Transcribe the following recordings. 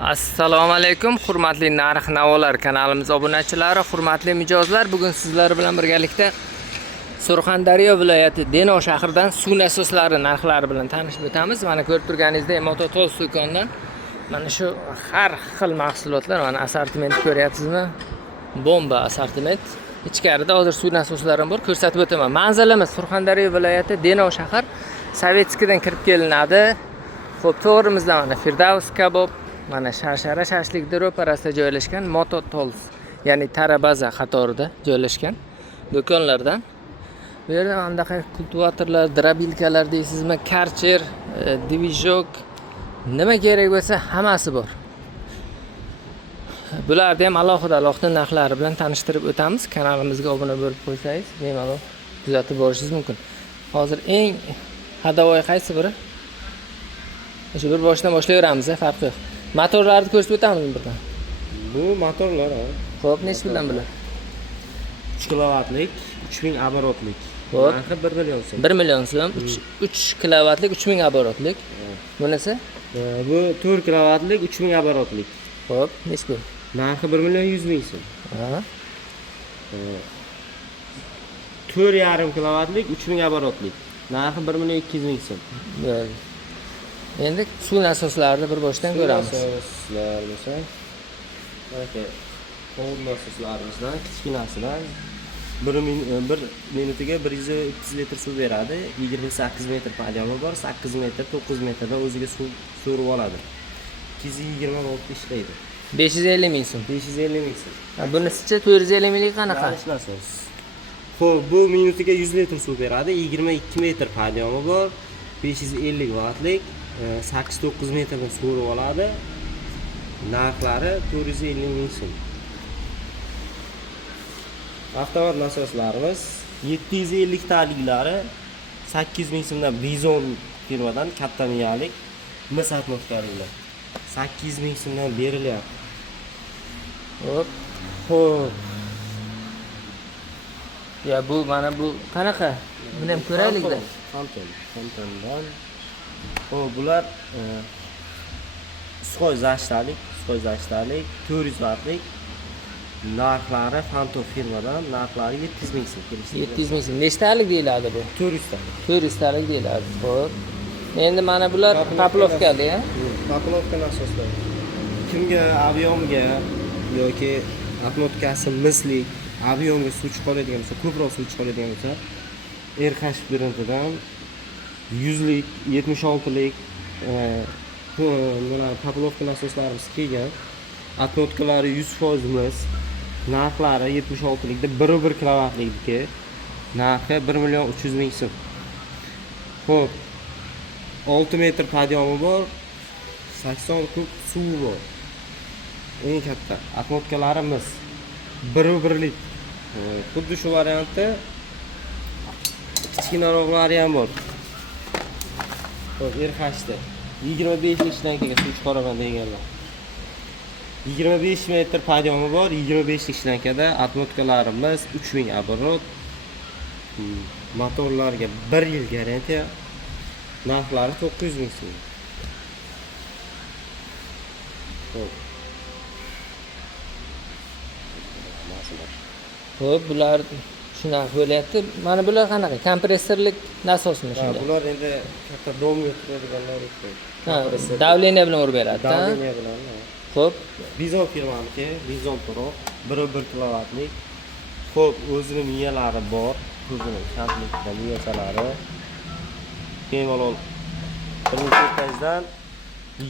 Assalomu alaykum, hurmatli Narx Navolar kanalimiz obunachilari, hurmatli mijozlar. Bugun sizlar bilan birgalikda Surxondaryo viloyati Denov shahridan suv nasoslari narxlari bilan tanishib o'tamiz. Mana ko'rib turganingizdek, Mototol do'kondan mana shu har xil mahsulotlar, mana assortiment ko'ryapsizmi? Bomba assortiment. Ichkarida hozir suv nasoslari bor, ko'rsatib o'taman. Manzilimiz Surxondaryo viloyati Denov shahar, Sovetskidan kirib kelinadi. Xo'p, to'g'rimizda mana Firdavs kabob, mana Sharshara shashlik ro'parasida joylashgan Mototol, ya'ni Tarabaza qatorida joylashgan do'konlardan. Bu yerda andaqa kultivatorlar, drabilkalar deysizmi, karcher, divizhok, nima kerak bo'lsa hammasi bor. Bularni ham alohida narxlari bilan tanishtirib o'tamiz. Kanalimizga obuna bo'lib qo'ysangiz, bemalol kuzatib borishingiz mumkin. Hozir eng hadavoy qaysi biri? Shu bir boshdan boshlayveramiz, farqi yo'q. Motorlarni ko'rsatib o'tamizmi birdan? Bu motorlar, Xo'p, nech puldan bular? 3 kilovatlik, 3000 оборотlik. Xo'p, Narxi 1 million so'm. 1 million so'm, 3 kilovatlik, 3000 оборотlik. Bunisi? Bu 4 kilovatlik, 3000 оборотlik. Xo'p, nech pul? Narxi 1 million 100 ming so'm. Ha. 4,5 kilovatlik, 3000 оборотlik. Narxi 1 million 200 ming so'm. Bo'ldi. Endi suv nasoslarini bir boshdan ko'ramiz. Nasoslar bo'lsa, mana qovun nasoslarimizdan kichkinasidan 1 minutiga 130 litr suv beradi. 28 metr podyomi bor, 8 metr, 9 metrdan o'ziga suv so'rib oladi. 220 voltda ishlaydi. 550 ming so'm. 550 ming so'm. Bunisicha 450 minglik qanaqa? Nasos. Xo'p, bu minutiga 100 litr suv beradi. 22 metr podyomi bor, 550 vatlik, 8-9 metrdan so'rib oladi. Narxlari 450 ming so'm. Avtomat nasoslarimiz 750 taliklari 8 ming so'mdan Bizon firmadan katta miyalik mis atmosferaliklar 8 ming so'mdan berilyapti. Xo'p. Ya bu mana bu qanaqa? Buni ham ko'raylik-da. Fontandan. Xo'p, bular Skoy zashtalik, 400 vatlik. Narxlari Fanto firmadan, narxlari 700 ming so'm kelishdi. 700 ming so'm. Nechtalik deyiladi bu? 400 talik. 400 talik deyiladi. Xo'p. Endi mana bular paplovkali, ha? Paplovka nasoslar. Kimga aviomga yoki apnotkasi mislik, aviomga suv chiqaradigan bo'lsa, ko'proq suv chiqaradigan bo'lsa, RH brendidan 100 lik, 76 lik mana paplovka nasoslarimiz kelgan. Atnotkalari 100% mis. Narxlari 76 likda 1,1 kilovatlikniki. Narxi 1 million 300 ming so'm. Xo'p. 6 metr podyomi bor, 80 kub suvi bor. Eng katta atnotkalari mis. 1,1 lik. Xuddi shu variantda kichkinaroqlari ham bor. Xo'p, RH da 25 likdan kelgan suv chiqaraman deganlar. 25 metr podyomi bor, 25 likdan atnotkalarimiz 3000 оборот. Motorlarga 1 yil garantiya. Narxlari 900 ming so'm. Xo'p, bular shunaqa bo'lyapti. Mana bular qanaqa? Kompressorlik nasosmi shunda? Bular endi katta dom yo'qtiradiganlar ekan. Ha, davleniya bilan urib beradi, ha? Davleniya bilan. Xo'p. Bizon firmaniki, Bizon Pro 1,1 kilovatlik. Xo'p, o'zining miyalari bor. O'zining shamlikda miyachalari. Bemalol 1 etajdan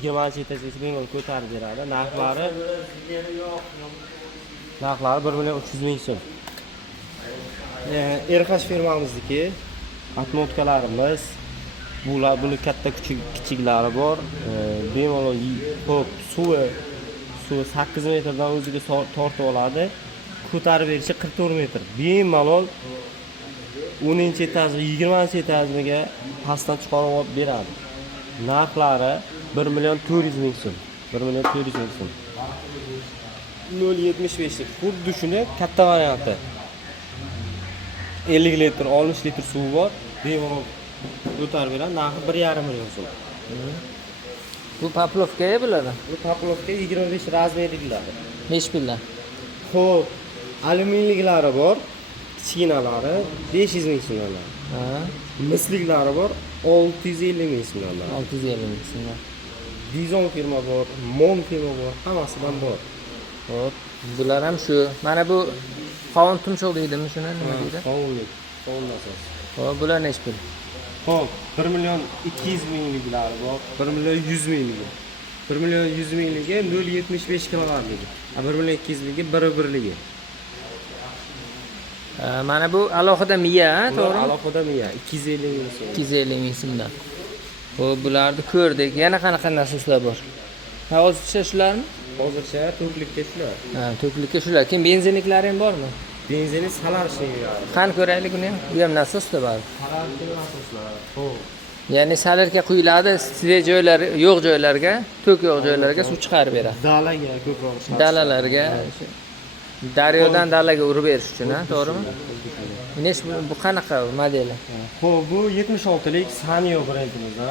20 etajgacha bemalol ko'tarib beradi. Narxlari 1 million 300 ming so'm. RH firmamizniki atnotkalarimiz buni katta kichiklari bor. Bemalol xo'p, suvi 8 metrdan o'ziga tortib oladi. Ko'tarib berishi 44 metr. Bemalol 10-etaj, 20-etajga pastdan chiqarib olib beradi. Narxlari 1 million 400 ming so'm. 1 million 400 ming so'm. 0,75 lik. Xuddi shuni katta varianti. 50 litr, 60 litr suvi bor. Bemalol ko'tarib beradi. Narxi 1,5 million so'm. Bu Poplovkaga bo'ladi. Bu Poplovka 25 razmerliklari. Nechi puldan? Xo'p, alyuminliklari bor, kichkinalari 500 ming so'mdan. Ha, Misliklari bor 650 ming so'mdan. 650 ming so'm. Dizon firma bor, Mon firma bor, hammasidan bor. Hop, bular ham shu. Mana bu qovun tumshuq deydimi, shuni nima deydi? Qovunlik, qovun asos. Hop, bular nechi pul? Xo'p, 1 million 200 mingliklari bor, 1 million 100 mingligi. 1 million 100 mingligi 0.75 kilogramligi. 1 million 200 mingligi 1.1ligi. Mana bu alohida miya, to'g'rimi? Alohida miya 250 ming so'm. 250 ming so'mdan. Hop, bularni ko'rdik. Yana qanaqa narslar bor? Hozircha shularmi? Hozircha to'klikka shular. Ha, to'klikka shular. Keyin benzinliklari ham bormi? Benzini salarshniklari. Qani ko'raylik uni ham. Bu ham nasosda bor. Salarshnik asoslar. Xo'p. Ya'ni salarga quyiladi, svej joylar, yo'q joylarga, to'k yo'q joylarga suv chiqarib beradi. Dalaga ko'proq ishlatishadi. Dalalarga, daryodan dalaga urib berish uchun, ha, to'g'rimi? Nesh bu qanaqa modeli? Xo'p, bu 76lik Sanyo brendimizda.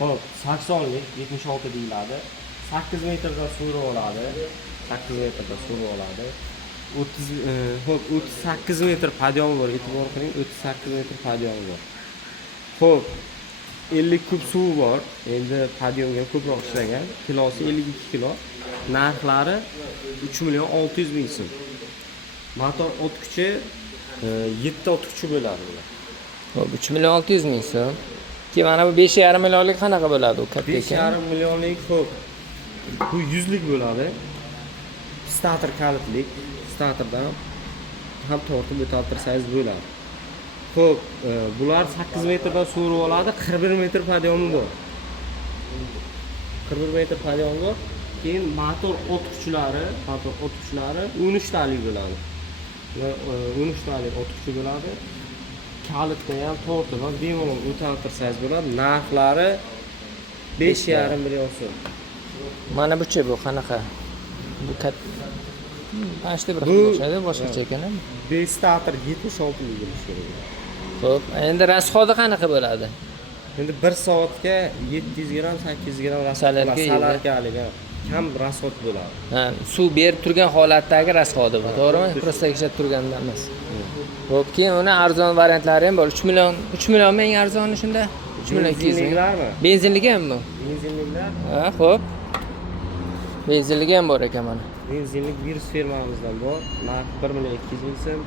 Xo'p, 80lik 76 deyiladi. 8 metrda suv oladi. 8 metrda suv oladi. 38 metr podyomi bor, e'tibor qiling, 38 metr podyomi bor. Xo'p, 50 kub suv bor. Endi podyomga ko'proq ishlagan. Kilosi 52 kilo. Narxlari 3 million 600 ming so'm. Motor o't kuchi 7 o't kuchi bo'ladi bular. Hop, 3 million 600 ming so'm. Keyin mana bu 5,5 millionlik qanaqa bo'ladi u katta ekan? 5,5 millionlik xo'p. Bu 100lik bo'ladi. Starter kalitlik. Starterdan ham tortib o'taltirsangiz bo'ladi. Xo'p, bular 8 metrdan suv oladi, 41 metr podyomi bor. 41 metr podyomi bor. Keyin motor o't kuchlari 13 talik bo'ladi. 13 talik o't kuchi bo'ladi. Kalitda ham tortib va bemalol o'taltirsangiz bo'ladi. Narxlari 5,5 million so'm. Mana buchi bu qanaqa? Bu katta. Pashta bir xil o'xshaydi, boshqacha ekan. Bu starter 76 lik bo'lishi kerak. Xo'p, endi rasxodi qanaqa bo'ladi? Endi 1 soatga 700 gram, 800 gram salarkalik kam rasxod bo'ladi. Ha, suv berib turgan holatdagi rasxodi bu, to'g'rimi? Prosta ishlatib turganda emas. Xo'p, keyin uni arzon variantlari ham bor. 3 millionmi eng arzoni shunda? 3 million 200 ming. Benzinligi ham bu? Benzinliklar. Ha, xo'p. Benzinligi ham bor ekan mana. Benzinlik virus firmamizdan bor. Narx 1 million 200 ming so'm.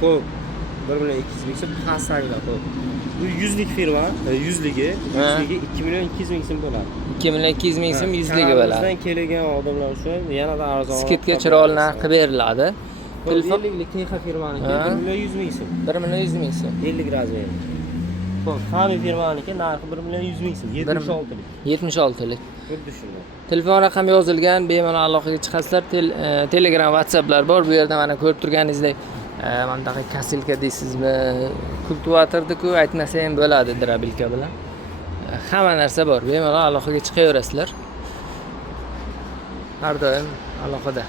Xo'p, 1 million 200 ming so'm pasanglar xo'p. Bu 100lik firma, 100ligi 2 million 200 ming so'm bo'ladi. 2 million 200 ming so'm 100ligi bo'ladi. Bizdan kelgan odamlar uchun yanada arzon. Skidga chiroyli narx qilib beriladi. Telefon 50lik Texas firmaniki 1 million 100 ming so'm. 1 million 100 ming so'm. 50 razmer. Xo'p, Fami firmaniki narxi 1 million 100 ming so'm. 76lik. 76lik. Xuddi shunday. Telefon raqami yozilgan, bemalol aloqaga chiqasizlar. Telegram, WhatsApplar bor. Bu yerda mana ko'rib turganingizdek, mandaqa kasilka deysizmi, kultivatorda-ku aytmasa ham bo'ladi drabilka bilan. Hamma narsa bor. Bemalol aloqaga chiqaverasizlar. Har doim aloqada.